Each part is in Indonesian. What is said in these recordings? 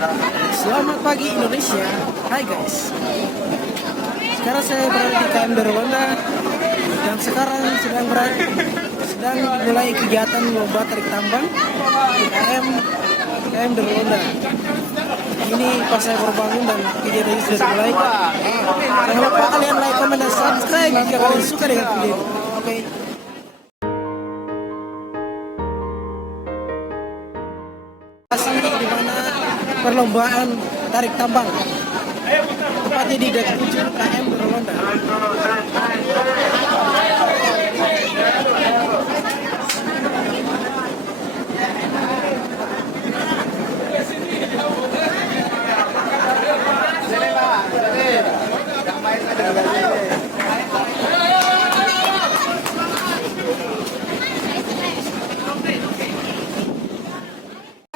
Selamat pagi Indonesia. Hai guys. Sekarang saya berada di KM Dorolonda dan sekarang sedang mulai kegiatan lomba tarik tambang di KM Dorolonda. Ini pas saya baru bangun dan kegiatan ini sudah mulai. Jangan lupa kalian like, komen, dan subscribe jika kalian suka dengan video ini. Oke. Di mana perlombaan tarik tambang tepatnya di dek 7 KM Dorolonda.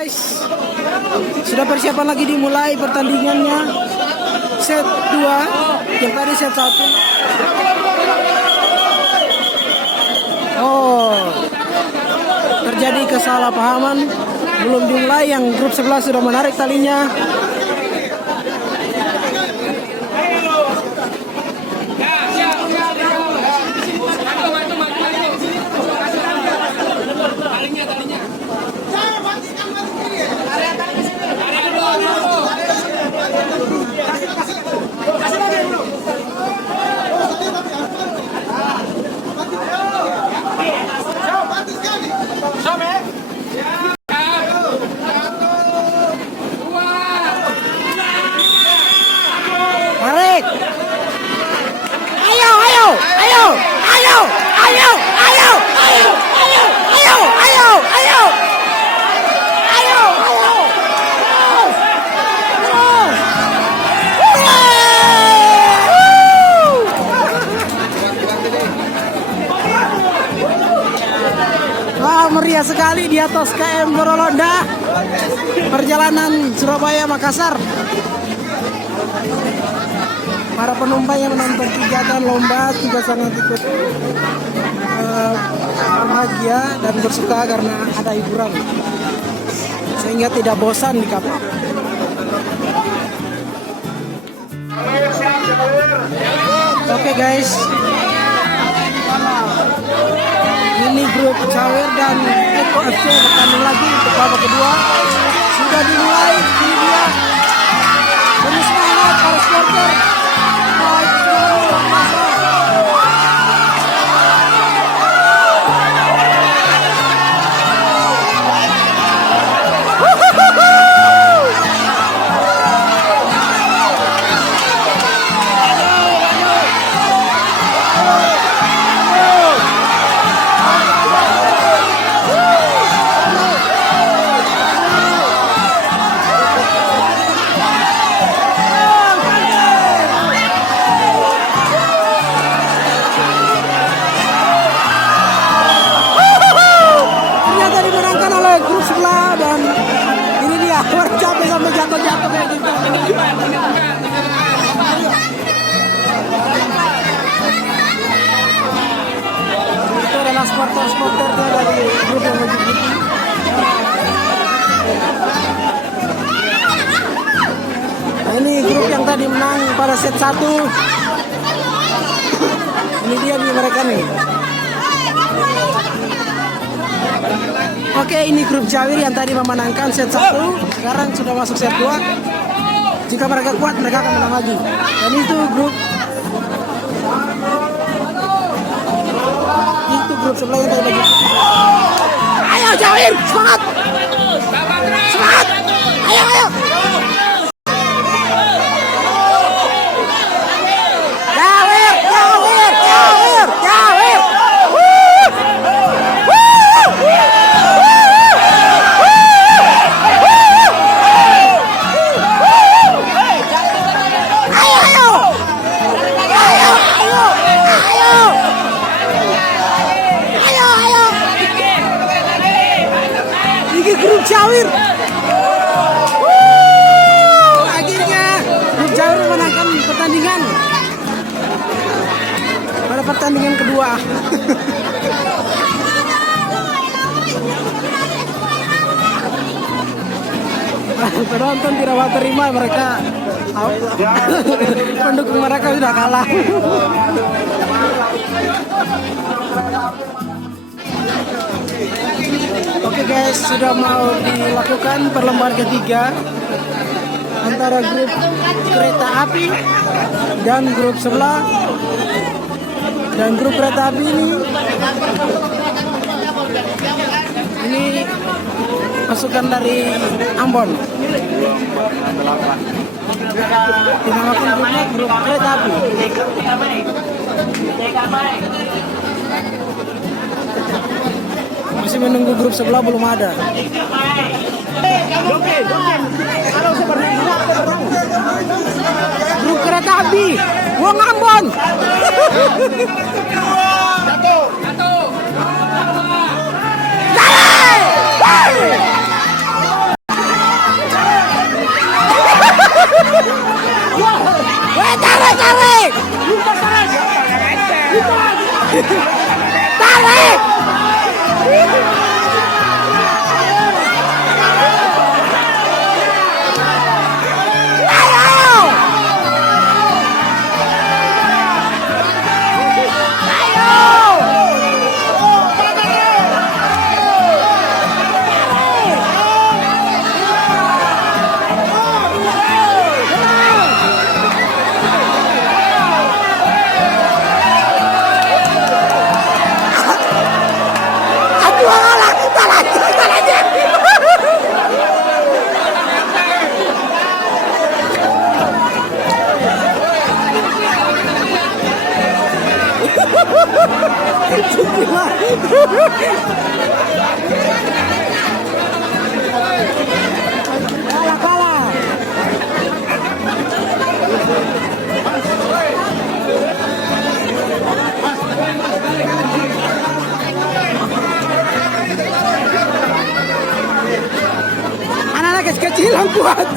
Guys, sudah persiapan lagi dimulai pertandingannya. Set 2, yang tadi set 1. Oh, terjadi kesalahpahaman. Belum dimulai, yang grup sebelah sudah menarik talinya. Meriah sekali di atas KM Dorolonda, perjalanan Surabaya Makassar. Para penumpang yang menonton kegiatan lomba juga sangat ikut bahagia dan bersuka karena ada hiburan, sehingga tidak bosan di kapal. Oke guys, ini grup Cawer dan Eko FC bertanding lagi untuk babak kedua. Sudah dimulai, ini dia. Penuh semangat para supporter. Grup sebelah, dan ini dia orang capek sampai jatuh-jatuh kayak gitu. Itu adalah supporter dari grup yang begitu. Nah, ini grup yang tadi menang pada set 1. Ini dia nih mereka nih. Oke, ini grup Jawir yang tadi memenangkan set 1, sekarang sudah masuk set 2. Jika mereka kuat, mereka akan menang lagi. Dan itu grup sebelah yang tadi lagi. Ayo Jawir, semangat! Semangat! Ayo! Grup Jawir. penonton tidak mau terima mereka pendukung mereka sudah kalah. Oke guys, sudah mau dilakukan perlombaan ketiga antara grup kereta api dan grup sebelah. Dan grup kereta api ini pasukan dari Ambon. Dinamakan grupnya grup kereta api. Masih menunggu grup sebelah, belum ada. Grup kereta api Wong Ambon. Tarik! Kalah. Anak-anak kecil yang kuat.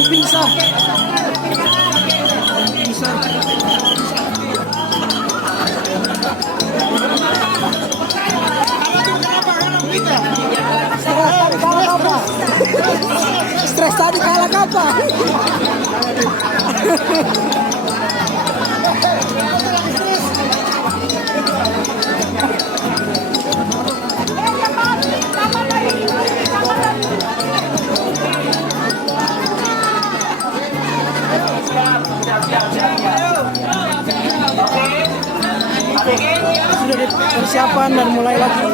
Bisa. Stres tadi kalah kapan? Sudah persiapan dan mulai lagi.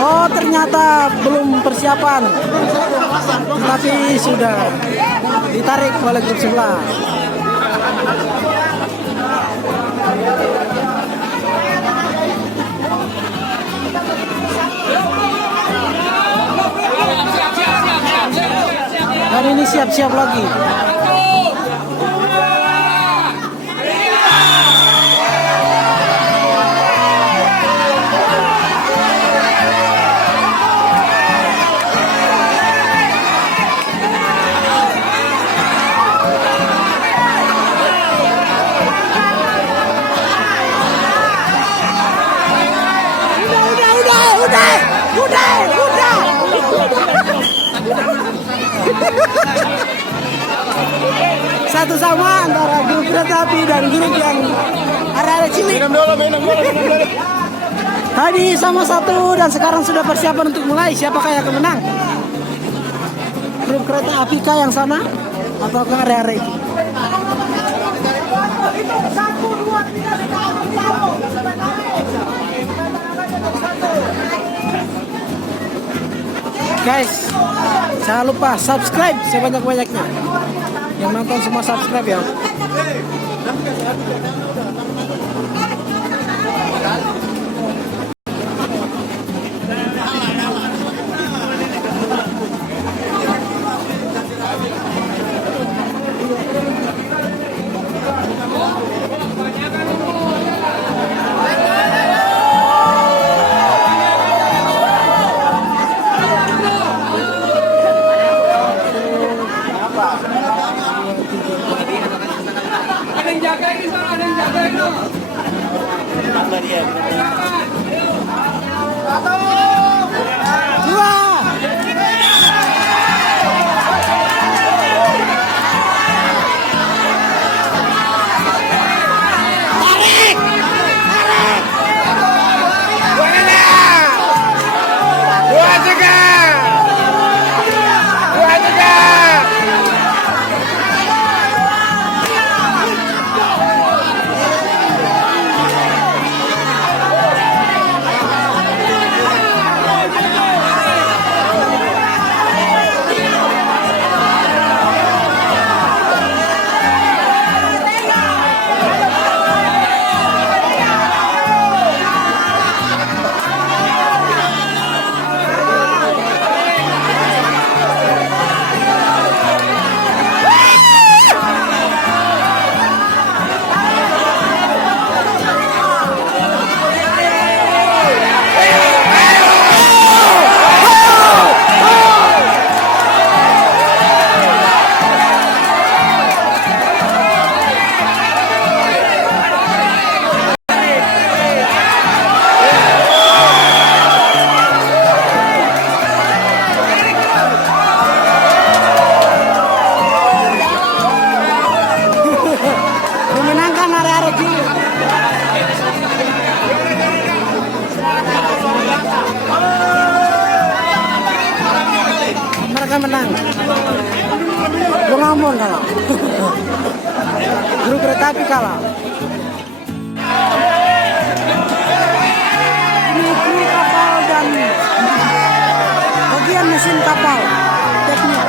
Oh, ternyata belum persiapan, tapi sudah ditarik oleh grup sebelah. Dan ini siap-siap lagi. Kuda. Satu sama antara grup kereta api dan grup yang arah cilik. Minum dulu. Tadi sama satu dan sekarang sudah persiapan untuk mulai. Siapakah yang akan menang? Grup kereta api kah yang sana atau ke area ini? Guys, jangan lupa subscribe sebanyak-banyaknya. Yang nonton semua subscribe ya. Mereka menang. Gue ngomong kalah. Grup kereta api kalah. Ini kru kapal dan bagian mesin kapal. Teknik.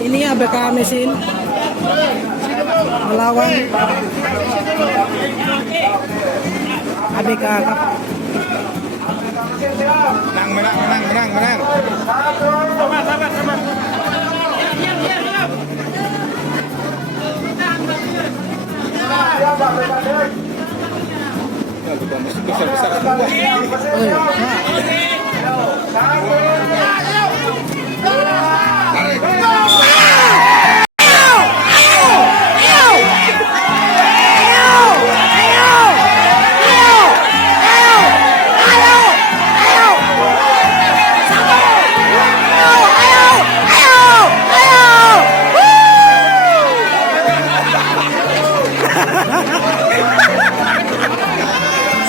Ini ABK mesin melawan ABK kapal. Menang. Sabar. Besar semua.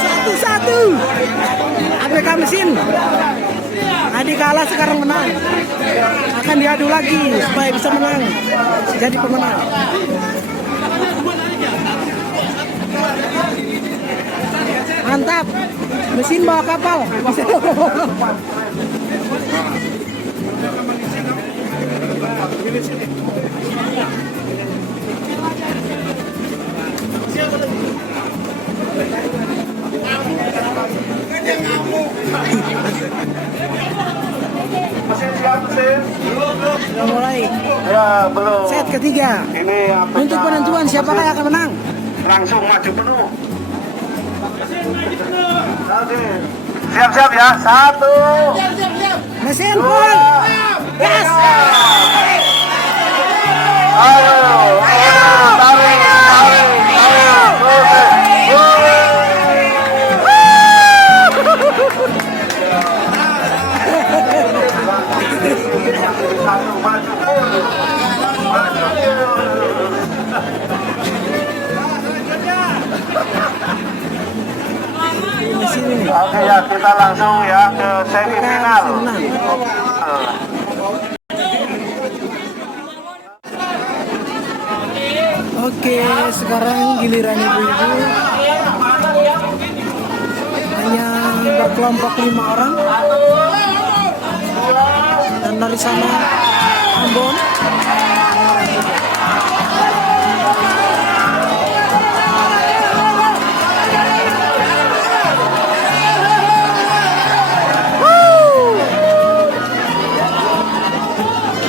Satu-satu. ABK mesin. Tadi kalah sekarang menang. Akan diadu lagi supaya bisa menang. Jadi pemenang. Mantap. Mesin bawa kapal. Siapa lagi? belum. Set ketiga. Ini apa? Untuk penentuan siapakah yang akan menang? Langsung maju penuh. Oke. Siap-siap ya. 1. Mesin full. Gas. Ayo. Di sini nih. Oke ya, kita langsung ya ke semifinal. Menang. Oke, sekarang giliran ibu-ibu. Hanya berkelompok 5 orang. Dan dari sana Ambon.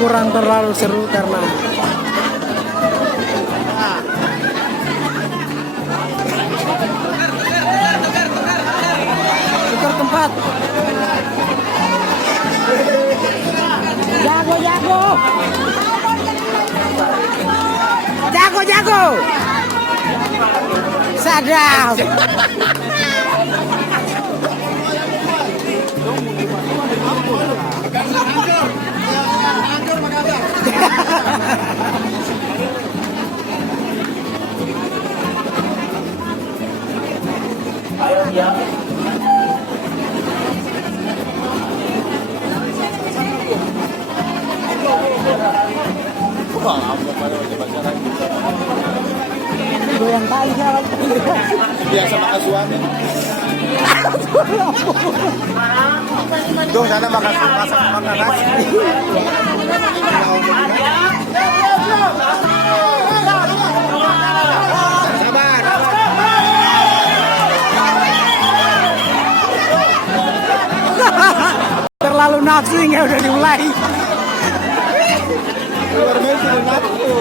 Kurang terlalu seru karena tukar tempat. Jago, jago. Jago, jago. Sadap. Goyang kali jalan. Biasa makan suami. Dong sana makan nasi. Sabar. Terlalu nafsu ya udah dimulai. Keluar main sudah nafsu.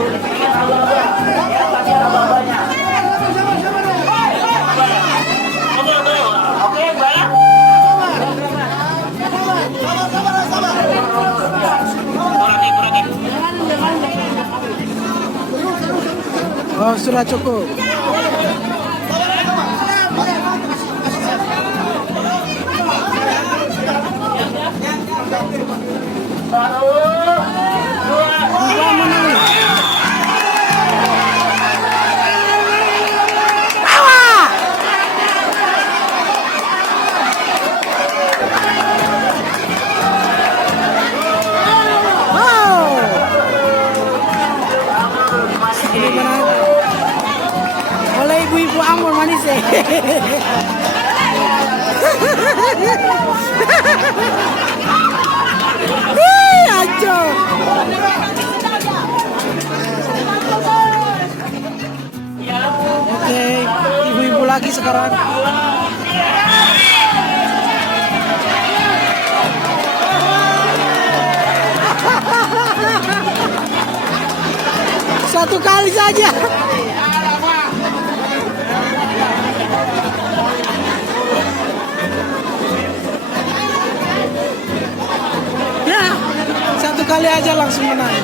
Oh, sudah cukup. Oleh ibu-ibu Ambon manis ya. Hancur. Oke, ibu-ibu lagi sekarang. Satu kali saja. Ya, satu kali aja langsung menang.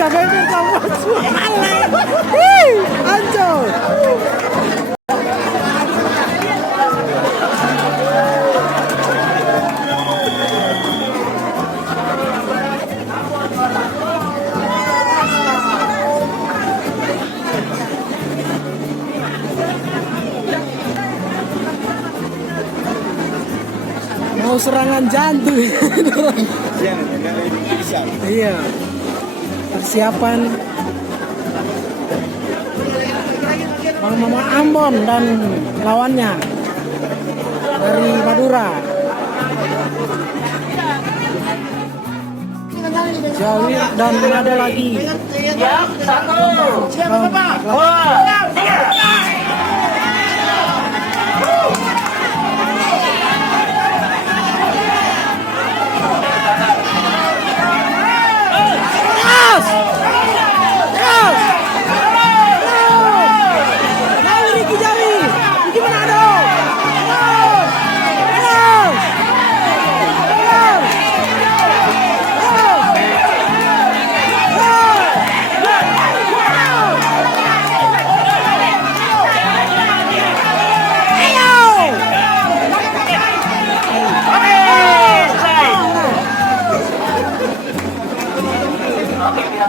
Udah beber kamu semua. Wih, hancur. Mau serangan jantung. Iya. Persiapan Mama Ambon dan lawannya dari Madura. Jawir dan ada lagi.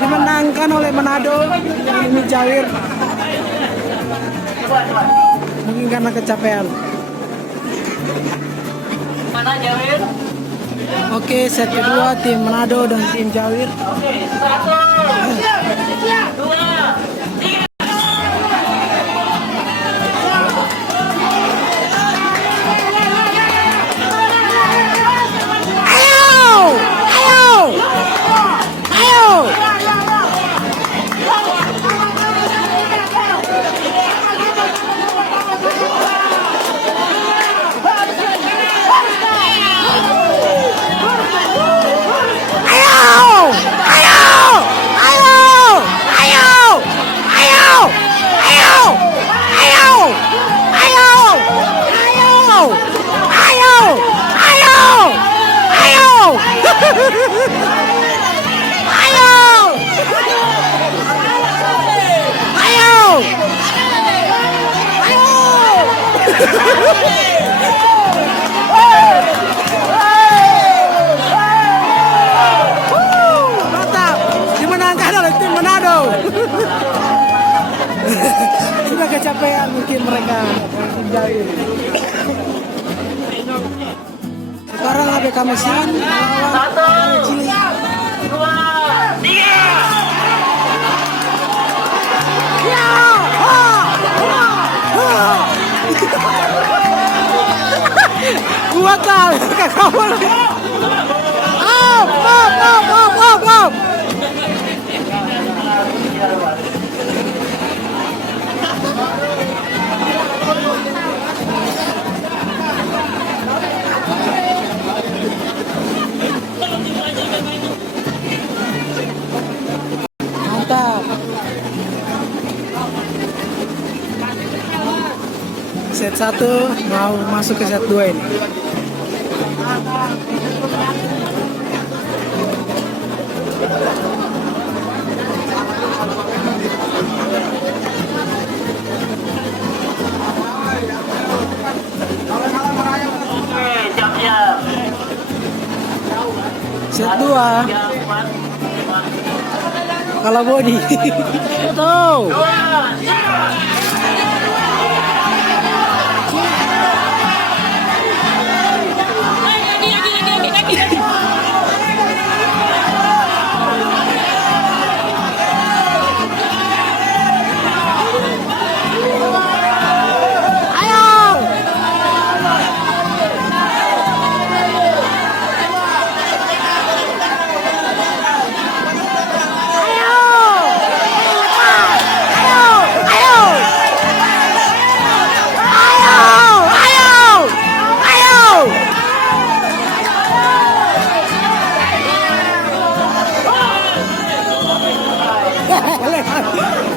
Dimenangkan oleh Manado. Ini Jawir mungkin karena kecapean. Mana Jawir? Oke, set kedua tim Manado dan tim Jawir. Oke, 1, 2, 3. Mantap, dimenangkan oleh tim Manado. Sudah kecapean mungkin mereka tim Jawir. Sekarang ABK Mesin melawan Cili. 2, 3. Gua kali kawan. Op. Mantap. Set 1 mau masuk ke set 2 ini. Set 2 kalau body. Tuh.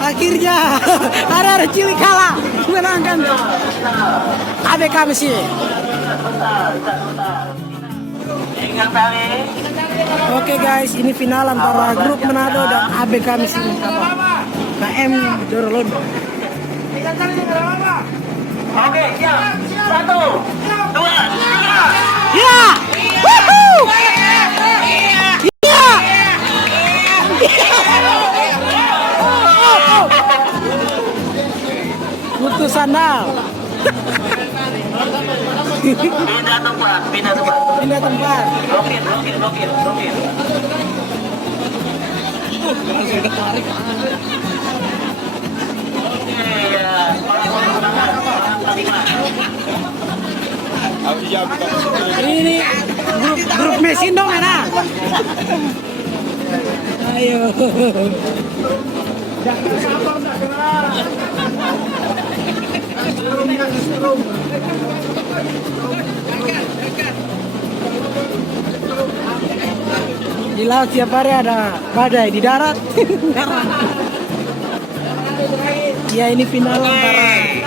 Akhirnya ada Cili kalah menangkan ABK Mesin. Oke guys, ini final antara grup Manado dan ABK ABK mesin apa? KM Dorolondo. Oke, siap. 1, 2, 3. Ya! Woohoo! Ya! Putus sandal. Pindah tempat, pindah tempat. Pindah tempat. Blokir, blokir, blokir, blokir. Oke, ya. Harus jawab bukan sendiri. Ini grup mesin dong ya. Ayo. Di laut tiap hari ada badai, di darat. Ya ini final antara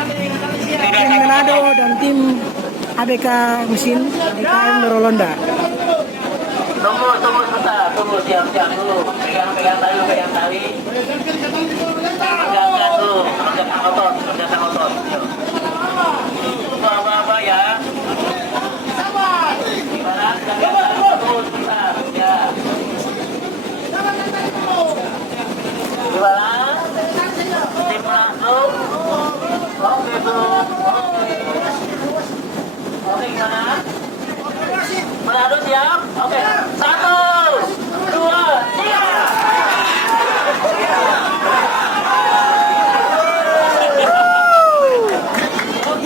tim Manado dan tim ABK mesin DKM Dorolonda. Tunggu, tunggu sebentar. Tunggu, siap-siap dulu. Pegang tali, pegang tali. Pegangkan dulu. Pegangkan otot, pegangkan otot. Yuk. Tunggu apa-apa ya. Gimana? Pegangkan tali. Tunggu sebentar. Ya. Gimana? Tim langsung. Oke, tuh. Oke. Oke, gimana? Manado siap? Oke. 1, 2, 3.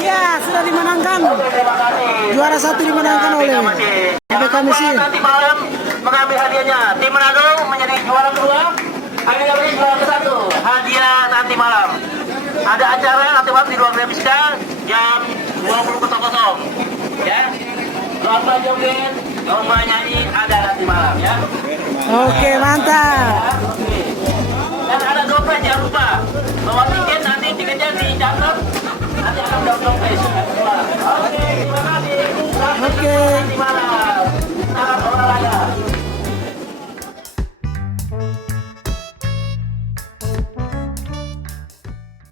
Ya sudah dimenangkan. Terima kasih. Juara 1 dimenangkan oleh ABK mesin. Nanti malam mengambil hadiahnya. Tim Manado menjadi juara kedua. ABK mesin juara ke-1. Hadiah nanti malam. Ada acara nanti malam di ruang Remiska jam 20.00. Ya. Lomba joget, lomba nyanyi ada nanti malam ya. Oke, mantap. Oke. Dan ada dompet jangan lupa. Bawa tiket nanti tiketnya dicatat. Nanti akan dapat dompet.